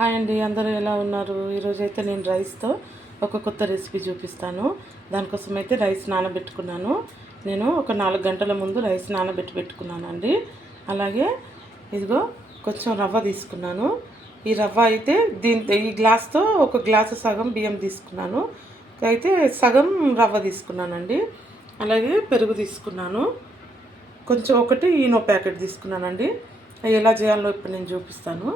Hi అండి, అందరూ ఎలా ఉన్నారు? ఈరోజు అయితే నేను రైస్తో ఒక కొత్త రెసిపీ చూపిస్తాను. దానికోసం అయితే రైస్ నానబెట్టుకున్నాను. నేను ఒక 4 గంటల ముందు రైస్ పెట్టుకున్నానండి. అలాగే ఇదిగో కొంచెం రవ్వ తీసుకున్నాను. ఈ రవ్వ అయితే ఈ గ్లాస్తో ఒక గ్లాసు సగం బియ్యం తీసుకున్నాను. అయితే సగం రవ్వ తీసుకున్నానండి. అలాగే పెరుగు తీసుకున్నాను. కొంచెం ఒకటి ఈనో ప్యాకెట్ తీసుకున్నానండి. ఎలా చేయాలో ఇప్పుడు నేను చూపిస్తాను.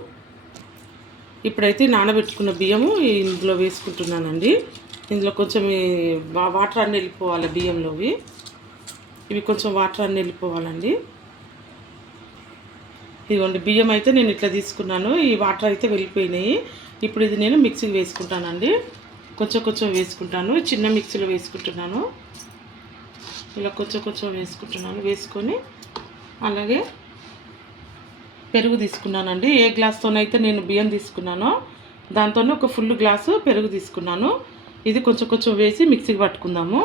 ఇప్పుడైతే నానబెట్టుకున్న బియ్యము ఇందులో వేసుకుంటున్నానండి. ఇందులో కొంచెం వాటర్ అన్నీ వెళ్ళిపోవాలి బియ్యంలోవి. ఇవి కొంచెం వాటర్ అన్నీ వెళ్ళిపోవాలండి. ఇదిగోండి బియ్యం అయితే నేను ఇట్లా తీసుకున్నాను. ఈ వాటర్ అయితే వెళ్ళిపోయినాయి. ఇప్పుడు ఇది నేను మిక్సీకి వేసుకుంటానండి. కొంచెం కొంచెం వేసుకుంటాను. చిన్న మిక్సీలో వేసుకుంటున్నాను. ఇలా కొంచెం కొంచెం వేసుకుంటున్నాను. వేసుకొని అలాగే పెరుగు తీసుకున్నానండి. ఏ గ్లాస్తోనైతే నేను బియ్యం తీసుకున్నానో దాంతోనే ఒక ఫుల్ గ్లాసు పెరుగు తీసుకున్నాను. ఇది కొంచెం కొంచెం వేసి మిక్సీకి పట్టుకుందాము.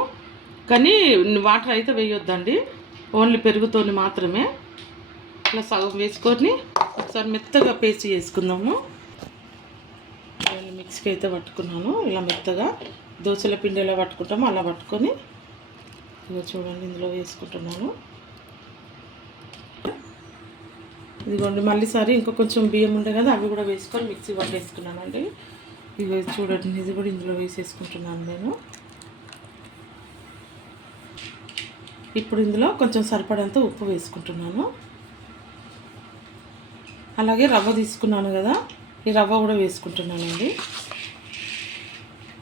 కానీ వాటర్ అయితే వేయొద్దండి, ఓన్లీ పెరుగుతోని మాత్రమే. ఇలా సగం వేసుకొని ఒకసారి మెత్తగా పేస్ట్ చేసుకుందాము. మిక్సీకి అయితే పట్టుకున్నాను. ఇలా మెత్తగా దోశల పిండి ఎలా పట్టుకుంటామో అలా పట్టుకొని ఇదిగో చూడండి ఇందులో వేసుకుంటున్నాను. ఇదిగోండి మళ్ళీసారి ఇంకో కొంచెం బియ్యం ఉండే కదా, అవి కూడా వేసుకొని మిక్సీ పట్టేసుకున్నానండి. ఇవి చూడండి, ఇది కూడా ఇందులో వేసేసుకుంటున్నాను నేను. ఇప్పుడు ఇందులో కొంచెం సరిపడంత ఉప్పు వేసుకుంటున్నాను. అలాగే రవ్వ తీసుకున్నాను కదా, ఈ రవ్వ కూడా వేసుకుంటున్నానండి.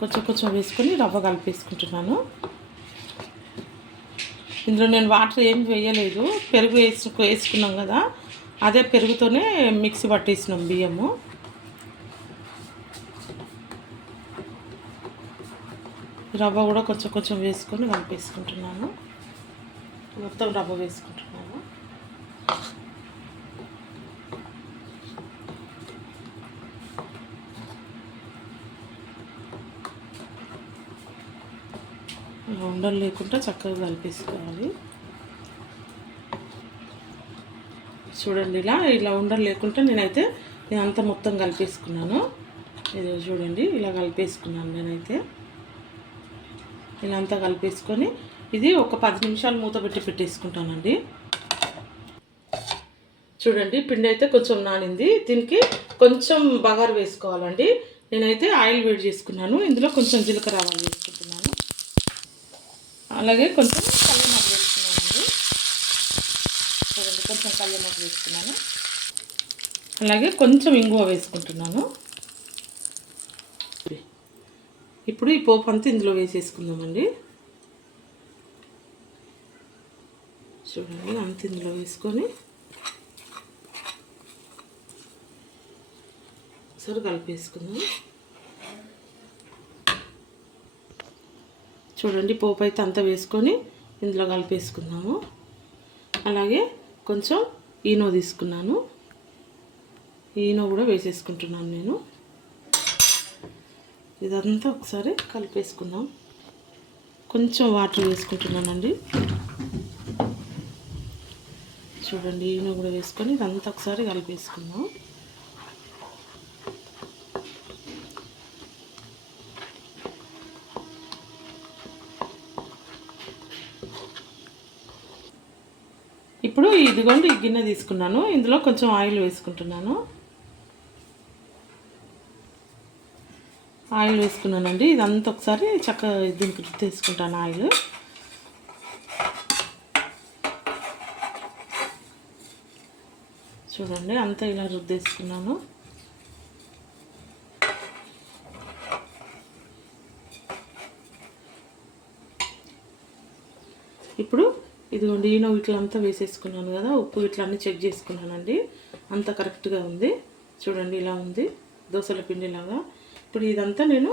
కొంచెం కొంచెం వేసుకొని రవ్వ కలిపేసుకుంటున్నాను. ఇందులో నేను వాటర్ ఏం వేయలేదు, పెరుగు వేసుకున్నాం కదా, అదే పెరుగుతోనే మిక్సీ పట్టేసినాం బియ్యము. రవ్వ కూడా కొంచెం కొంచెం వేసుకొని కలిపేసుకుంటున్నాను. మొత్తం రవ్వ వేసుకుంటున్నాను. ఉండలు లేకుండా చక్కగా కలిపేసుకోవాలి. చూడండి ఇలా ఉండలు లేకుండా నేనైతే ఇదంతా మొత్తం కలిపేసుకున్నాను. ఇది చూడండి ఇలా కలిపేసుకున్నాను నేనైతే. ఇలా అంతా కలిపేసుకొని ఇది ఒక 10 నిమిషాలు మూత పెట్టేసుకుంటానండి. చూడండి పిండి అయితే కొంచెం నానింది. దీనికి కొంచెం బగారు వేసుకోవాలండి. నేనైతే ఆయిల్ వేడి చేసుకున్నాను. ఇందులో కొంచెం జీలకర్ర ఆవాలు వేసుకుంటున్నాను. అలాగే కొంచెం కల్లేమాకు వేసుకున్నానండి. చూడండి కొంచెం కల్లేమాకు వేసుకున్నాను. అలాగే కొంచెం ఇంగువ వేసుకుంటున్నాను. ఇప్పుడు ఈ పోపు అంతా ఇందులో వేసేసుకుందామండి. చూడండి అంత ఇందులో వేసుకొని ఒకసారి కలిపేసుకుందాం. చూడండి పోపు అయితే అంతా వేసుకొని ఇందులో కలిపేసుకుందాము. అలాగే కొంచెం ఈనో తీసుకున్నాను. ఈనో కూడా వేసేసుకుంటున్నాను నేను. ఇదంతా ఒకసారి కలిపేసుకుందాం. కొంచెం వాటర్ వేసుకుంటున్నానండి. చూడండి ఈనో కూడా వేసుకొని ఇదంతా ఒకసారి కలిపేసుకుందాం. ఇప్పుడు ఇదిగోండి ఈ గిన్నె తీసుకున్నాను. ఇందులో కొంచెం ఆయిల్ వేసుకుంటున్నాను. ఆయిల్ వేసుకున్నానండి. ఇదంతా ఒకసారి చక్కగా దీనికి రుద్దేసుకుంటాను ఆయిల్. చూడండి అంతా ఇలా రుద్దేసుకున్నాను. ఇప్పుడు ఇదిగోండి ఈనో ఇట్లంతా వేసేసుకున్నాను కదా, ఉప్పు ఇట్లా అన్నీ చెక్ చేసుకున్నానండి. అంతా కరెక్ట్గా ఉంది. చూడండి ఇలా ఉంది దోశల పిండిలాగా. ఇప్పుడు ఇదంతా నేను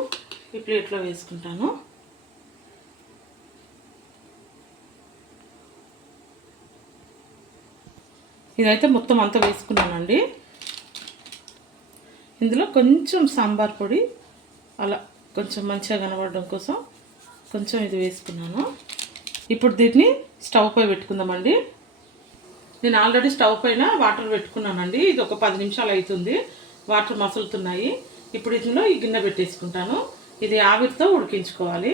ఈ ప్లేట్లో వేసుకుంటాను. ఇదైతే మొత్తం అంతా వేసుకున్నానండి. ఇందులో కొంచెం సాంబార్ పొడి అలా కొంచెం మంచిగా కనబడడం కోసం కొంచెం ఇది వేసుకున్నాను. ఇప్పుడు దీన్ని స్టవ్ పై పెట్టుకుందామండి. నేను ఆల్రెడీ స్టవ్ పైన వాటర్ పెట్టుకున్నానండి. ఇది ఒక 10 నిమిషాలు అవుతుంది. వాటర్ మసులుతున్నాయి. ఇప్పుడు ఇందులో ఈ గిన్నె పెట్టేసుకుంటాను. ఇది ఆవిరితో ఉడికించుకోవాలి.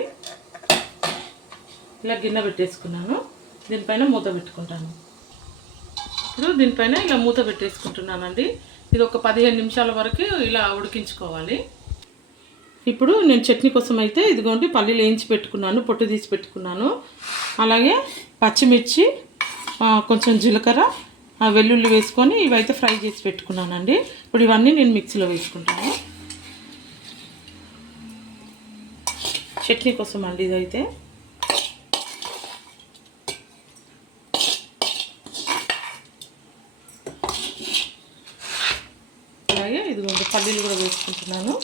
ఇలా గిన్నె పెట్టేసుకున్నాను. దీనిపైన మూత పెట్టుకుంటాను. ఇప్పుడు దీనిపైన ఇలా మూత పెట్టేసుకుంటున్నానండి. ఇది ఒక 15 నిమిషాల వరకు ఇలా ఉడికించుకోవాలి. ఇప్పుడు నేను చట్నీ కోసం అయితే ఇదిగోండి పల్లీలు వేయించి పెట్టుకున్నాను, పొట్టు తీసి పెట్టుకున్నాను. అలాగే పచ్చిమిర్చి, కొంచెం జీలకర్ర, వెల్లుల్లి వేసుకొని ఇవైతే ఫ్రై చేసి పెట్టుకున్నానండి. ఇప్పుడు ఇవన్నీ నేను మిక్సీలో వేసుకుంటాను. చట్నీ కోసం అండి ఇదైతే. అలాగే ఇదిగోండి పల్లీలు కూడా వేసుకుంటున్నాను.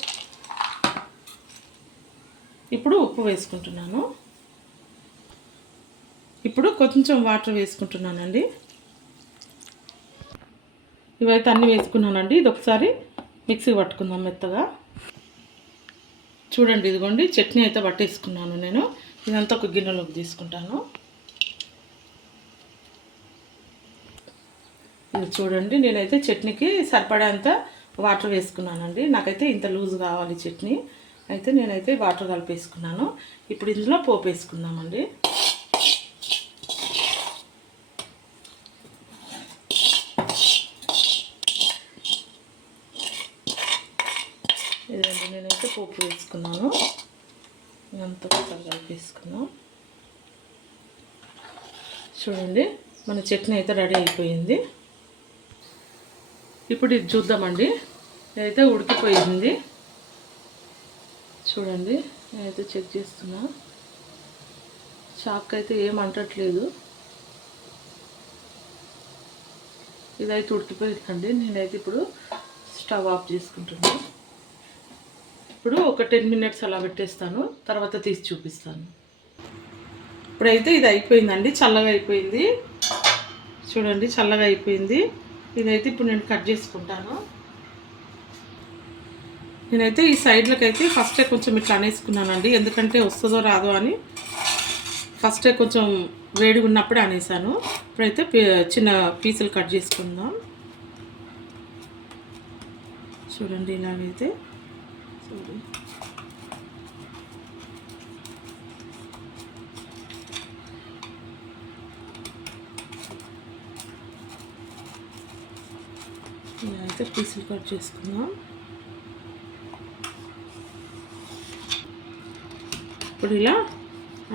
ఇప్పుడు ఉప్పు వేసుకుంటున్నాను. ఇప్పుడు కొంచెం వాటర్ వేసుకుంటున్నానండి. ఇవైతే అన్నీ వేసుకున్నానండి. ఇది ఒకసారి మిక్సీ పట్టుకుందాం మెత్తగా. చూడండి ఇదిగోండి చట్నీ అయితే పట్టేసుకున్నాను నేను. ఇదంతా ఒక గిన్నెలోకి తీసుకుంటాను. ఇది చూడండి నేనైతే చట్నీకి సరిపడేంత వాటర్ వేసుకున్నానండి. నాకైతే ఇంత లూజ్ కావాలి చట్నీ. అయితే నేనైతే వాటర్ కలిపేసుకున్నాను. ఇప్పుడు ఇందులో పోపు వేసుకుందామండి. ఇదండి నేనైతే పోపు వేసుకున్నాను. ఇదంతా కలిపేసుకున్నాం. చూడండి మన చట్నీ అయితే రెడీ అయిపోయింది. ఇప్పుడు ఇది చూద్దామండి. ఇదైతే ఉడికిపోయింది. చూడండి నేనైతే చెక్ చేస్తున్నా. చాక్ అయితే ఏం అంటట్లేదు. ఇదైతే ఉడికిపోయిందండి. నేనైతే ఇప్పుడు స్టవ్ ఆఫ్ చేసుకుంటున్నాను. ఇప్పుడు ఒక 10 మినిట్స్ అలా పెట్టేస్తాను. తర్వాత తీసి చూపిస్తాను. ఇప్పుడైతే ఇది అయిపోయిందండి. చల్లగా అయిపోయింది. చూడండి చల్లగా అయిపోయింది. ఇదైతే ఇప్పుడు నేను కట్ చేసుకుంటాను. నేనైతే ఈ సైడ్లకి అయితే ఫస్టే కొంచెం ఇట్లా అనేసుకున్నానండి. ఎందుకంటే వస్తుందో రాదో అని ఫస్టే కొంచెం వేడిగా ఉన్నప్పుడే అనేసాను. ఇప్పుడైతే చిన్న పీసులు కట్ చేసుకుందాం. చూడండి ఇలాగైతే సారీ ఇలా అయితే పీసులు కట్ చేసుకుందాం. ఇప్పుడు ఇలా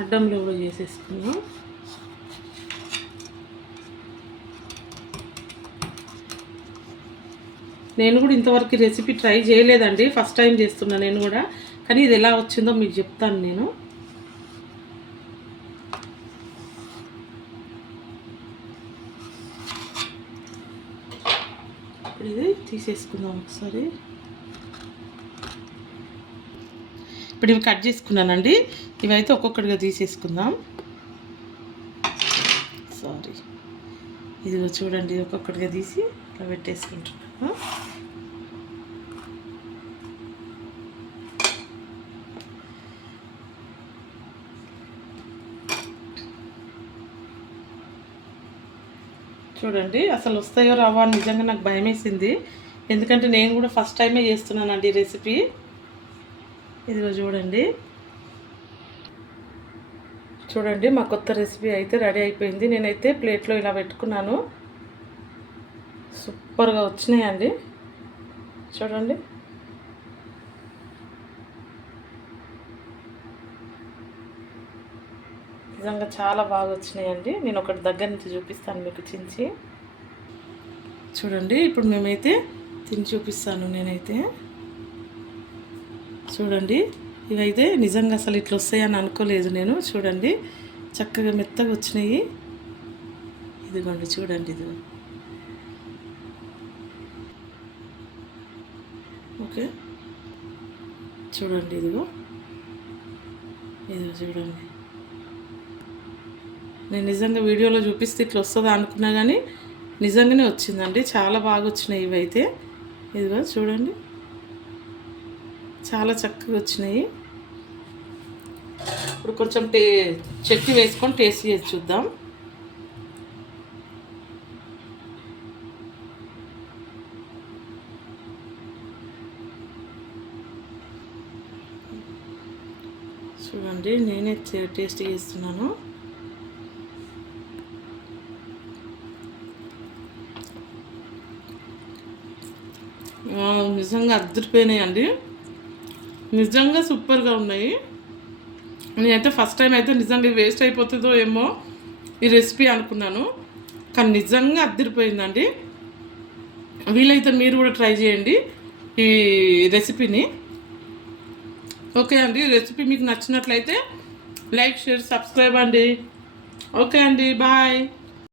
అడ్డంలో కూడా చేసేసుకుందాం. నేను కూడా ఇంతవరకు రెసిపీ ట్రై చేయలేదండి. ఫస్ట్ టైం చేస్తున్నా నేను కూడా. కానీ ఇది ఎలా వచ్చిందో మీకు చెప్తాను నేను. ఇప్పుడు ఇది తీసేసుకుందాం ఒకసారి. ఇప్పుడు ఇవి కట్ చేసుకున్నానండి. ఇవైతే ఒక్కొక్కటిగా తీసేసుకుందాం. సారీ ఇదిగో చూడండి ఒక్కొక్కటిగా తీసి ఇట్లా పెట్టేసుకుంటున్నాను. చూడండి అసలు వస్తాయో రావో అని నిజంగా నాకు భయం వేసింది. ఎందుకంటే నేను కూడా ఫస్ట్ టైమే చేస్తున్నానండి రెసిపీ. ఇదిగో చూడండి. చూడండి మా కొత్త రెసిపీ అయితే రెడీ అయిపోయింది. నేనైతే ప్లేట్లో ఇలా పెట్టుకున్నాను. సూపర్గా వచ్చినాయండి. చూడండి నిజంగా చాలా బాగా వచ్చినాయండి. నేను ఒకటి దగ్గర నుంచి చూపిస్తాను మీకు చించి. చూడండి ఇప్పుడు మేమైతే తిని చూపిస్తాను నేనైతే. చూడండి ఇవైతే నిజంగా అసలు ఇట్లా వస్తాయని అనుకోలేదు నేను. చూడండి చక్కగా మెత్తగా వచ్చినాయి. ఇదిగోండి చూడండి ఇదిగో. ఓకే చూడండి ఇదిగో చూడండి. నేను నిజంగా వీడియోలో చూపిస్తే ఇట్లా వస్తుందా అనుకున్నా కానీ నిజంగానే వచ్చిందండి. చాలా బాగా వచ్చినాయి ఇవైతే. ఇదిగో చూడండి చాలా చక్కగా వచ్చినాయి. ఇప్పుడు కొంచెం చట్నీ వేసుకొని టేస్ట్ చేసి చూద్దాం. చూడండి నేనే టేస్ట్ చేస్తున్నాను. నిజంగా అద్దరిపోయినాయండి. నిజంగా సూపర్గా ఉన్నాయి. నేనైతే ఫస్ట్ టైం అయితే నిజంగా వేస్ట్ అయిపోతుందో ఏమో ఈ రెసిపీ అనుకున్నాను, కానీ నిజంగా అద్దరిపోయిందండి. వీలైతే మీరు కూడా ట్రై చేయండి ఈ రెసిపీని. ఓకే అండి, రెసిపీ మీకు నచ్చినట్లయితే లైక్, షేర్, సబ్స్క్రైబ్ అండి. ఓకే అండి, బాయ్.